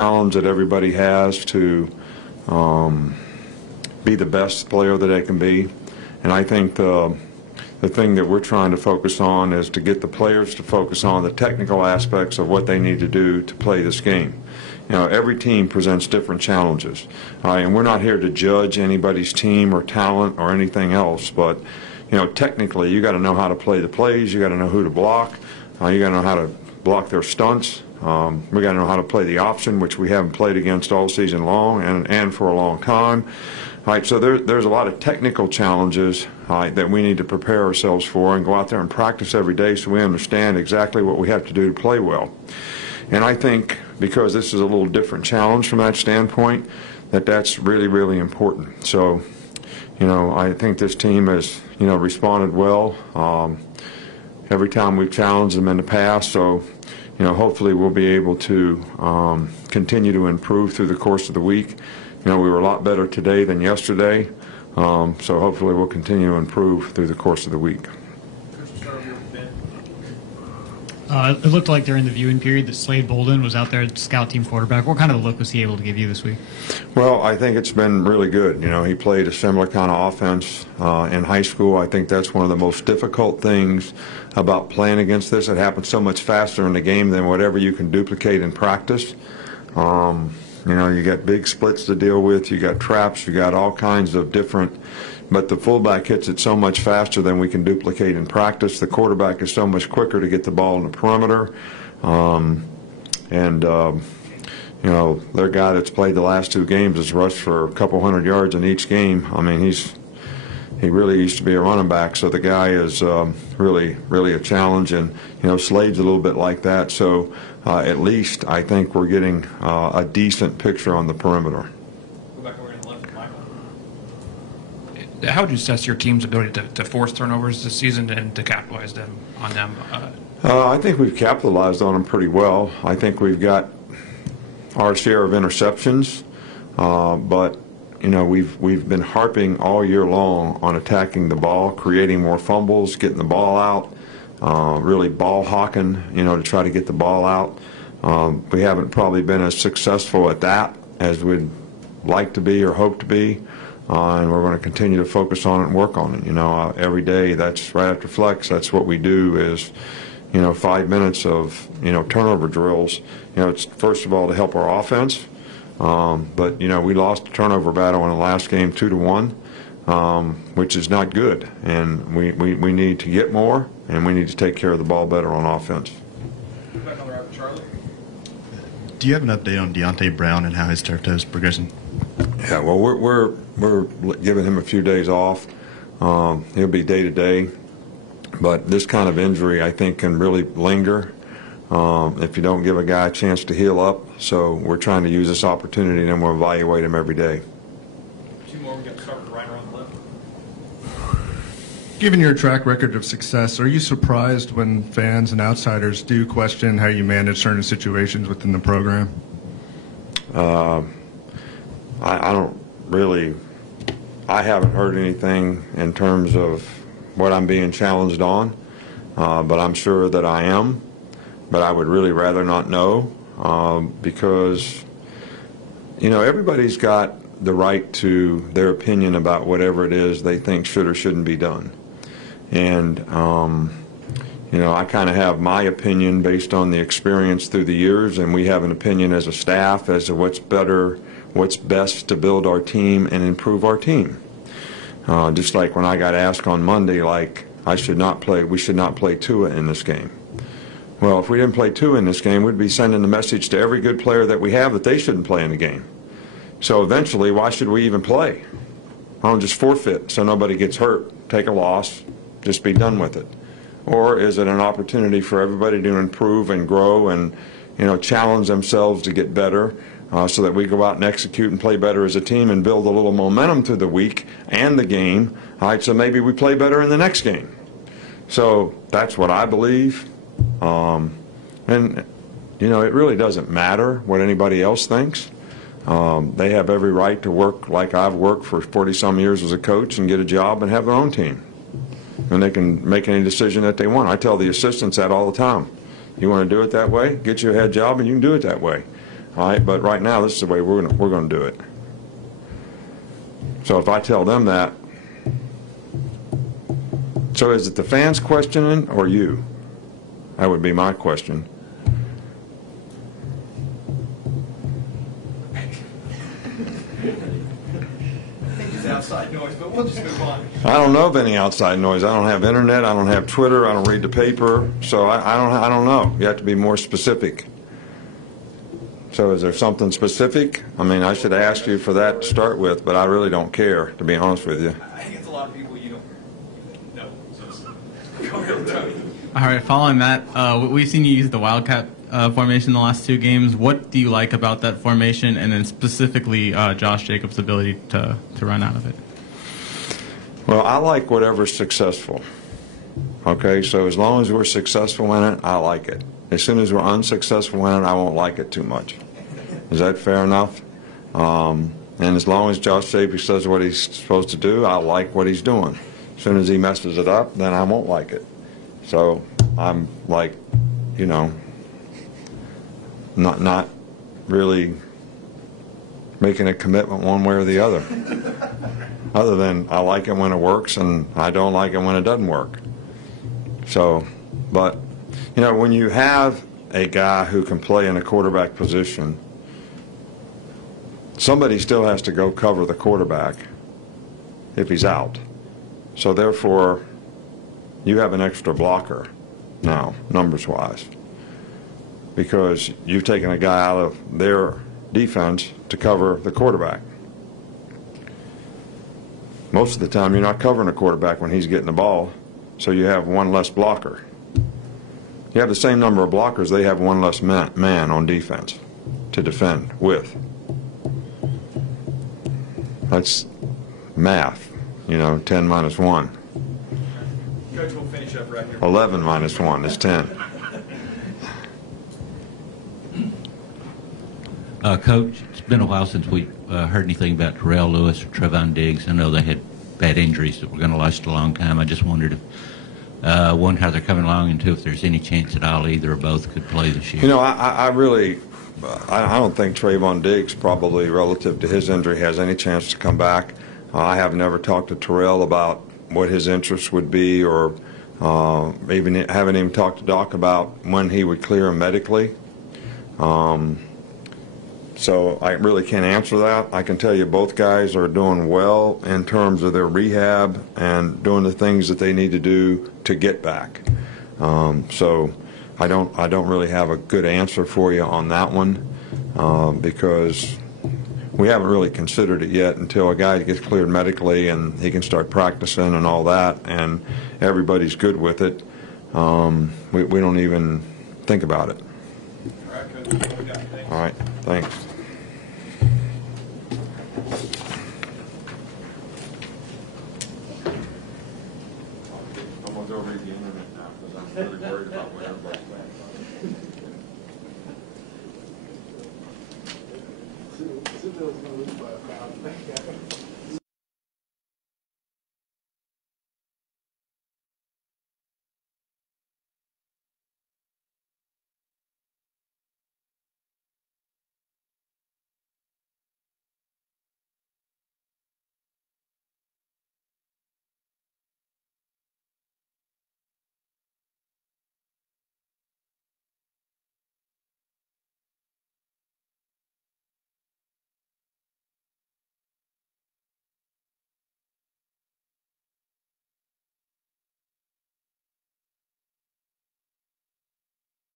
challenge that everybody has to be the best player that they can be. And I think the thing that we're trying to focus on is to get the players to focus on the technical aspects of what they need to do to play this game. You know, every team presents different challenges, and we're not here to judge anybody's team or talent or anything else, but you know, technically you got to know how to play the plays, you got to know who to block, you got to know how to block their stunts. We got to know how to play the option, which we haven't played against all season long and for a long time. So there's a lot of technical challenges that we need to prepare ourselves for and go out there and practice every day so we understand exactly what we have to do to play well. And I think because this is a little different challenge from that standpoint, that's really, really important. So, you know, I think this team has, you know, responded well every time we've challenged them in the past. So, you know, hopefully we'll be able to continue to improve through the course of the week. You know, we were a lot better today than yesterday, so hopefully we'll continue to improve through the course of the week. It looked like during the viewing period that Slade Bolden was out there at scout team quarterback. What kind of a look was he able to give you this week? Well, I think it's been really good. You know, he played a similar kind of offense in high school. I think that's one of the most difficult things about playing against this. It happens so much faster in the game than whatever you can duplicate in practice. You know, you got big splits to deal with, you got traps, you got all kinds of different, but the fullback hits it so much faster than we can duplicate in practice. The quarterback is so much quicker to get the ball in the perimeter. You know, their guy that's played the last two games has rushed for a couple hundred yards in each game. I mean, he really used to be a running back, so the guy is really, really a challenge. And, you know, Slade's a little bit like that. So at least I think we're getting a decent picture on the perimeter. How would you assess your team's ability to force turnovers this season and to capitalize on them? I think we've capitalized on them pretty well. I think we've got our share of interceptions, but you know, we've been harping all year long on attacking the ball, creating more fumbles, getting the ball out, really ball hawking, you know, to try to get the ball out. We haven't probably been as successful at that as we'd like to be or hope to be, and we're going to continue to focus on it and work on it. You know, every day, that's right after flex, that's what we do is, you know, 5 minutes of, you know, turnover drills. You know, it's first of all to help our offense. But, you know, we lost the turnover battle in the last game 2-1, which is not good. And we need to get more, and we need to take care of the ball better on offense. Back on the right, Charlie. Do you have an update on Deontay Brown and how his turf toe is progressing? Yeah, well, we're giving him a few days off. He'll be day to day. But this kind of injury, I think, can really linger if you don't give a guy a chance to heal up. So we're trying to use this opportunity, and we'll evaluate him every day. Two more. We got to start with right around the left. Given your track record of success, are you surprised when fans and outsiders do question how you manage certain situations within the program? I don't really. I haven't heard anything in terms of what I'm being challenged on, but I'm sure that I am. But I would really rather not know because, you know, everybody's got the right to their opinion about whatever it is they think should or shouldn't be done. And, you know, I kind of have my opinion based on the experience through the years, and we have an opinion as a staff as to what's better, what's best to build our team and improve our team. Just like when I got asked on Monday, like, we should not play Tua in this game. Well, if we didn't play Tua in this game, we'd be sending the message to every good player that we have that they shouldn't play in the game. So eventually, why should we even play? Why don't just forfeit so nobody gets hurt, take a loss, just be done with it? Or is it an opportunity for everybody to improve and grow and, you know, challenge themselves to get better so that we go out and execute and play better as a team and build a little momentum through the week and the game, all right, so maybe we play better in the next game. So that's what I believe. And, you know, it really doesn't matter what anybody else thinks. They have every right to work like I've worked for 40-some years as a coach and get a job and have their own team. And they can make any decision that they want. I tell the assistants that all the time. You want to do it that way? Get you a head job and you can do it that way. All right, but right now, this is the way we're going to do it. So if I tell them that, so is it the fans questioning or you? That would be my question. It's outside noise, but we'll just move on. I don't know of any outside noise. I don't have internet. I don't have Twitter. I don't read the paper. So I don't know. You have to be more specific. So is there something specific? I mean, I should ask you for that to start with, but I really don't care, to be honest with you. I think it's a lot of people you don't know. So go ahead, Tony. All right, following that, we've seen you use the Wildcat formation the last 2 games. What do you like about that formation, and then specifically Josh Jacobs' ability to run out of it? Well, I like whatever's successful. Okay, so as long as we're successful in it, I like it. As soon as we're unsuccessful in it, I won't like it too much. Is that fair enough? And as long as Josh Jacobs does what he's supposed to do, I like what he's doing. As soon as he messes it up, then I won't like it. So I'm like, you know, not really making a commitment one way or the other. Other than I like it when it works and I don't like it when it doesn't work. So, but, you know, when you have a guy who can play in a quarterback position, somebody still has to go cover the quarterback if he's out. So therefore, you have an extra blocker now, numbers-wise, because you've taken a guy out of their defense to cover the quarterback. Most of the time, you're not covering a quarterback when he's getting the ball, so you have one less blocker. You have the same number of blockers, they have one less man on defense to defend with. That's math, you know, 10 minus 1. Coach, we'll finish up right here. 11 minus 1 is 10. Coach, it's been a while since we heard anything about Terrell Lewis or Trevon Diggs. I know they had bad injuries that were going to last a long time. I just wondered if, one, how they're coming along, and two, if there's any chance at all either or both could play this year. You know, I really, I don't think Trevon Diggs probably, relative to his injury, has any chance to come back. I have never talked to Terrell about what his interest would be, or even haven't even talked to Doc about when he would clear him medically. So I really can't answer that. I can tell you both guys are doing well in terms of their rehab and doing the things that they need to do to get back. So I don't really have a good answer for you on that one because we haven't really considered it yet until a guy gets cleared medically and he can start practicing and all that, and everybody's good with it. We don't even think about it. All right, Coach. That's all we got. Thanks. All right, thanks. I'm going to go read the internet now because I'm really worried about where everybody's at.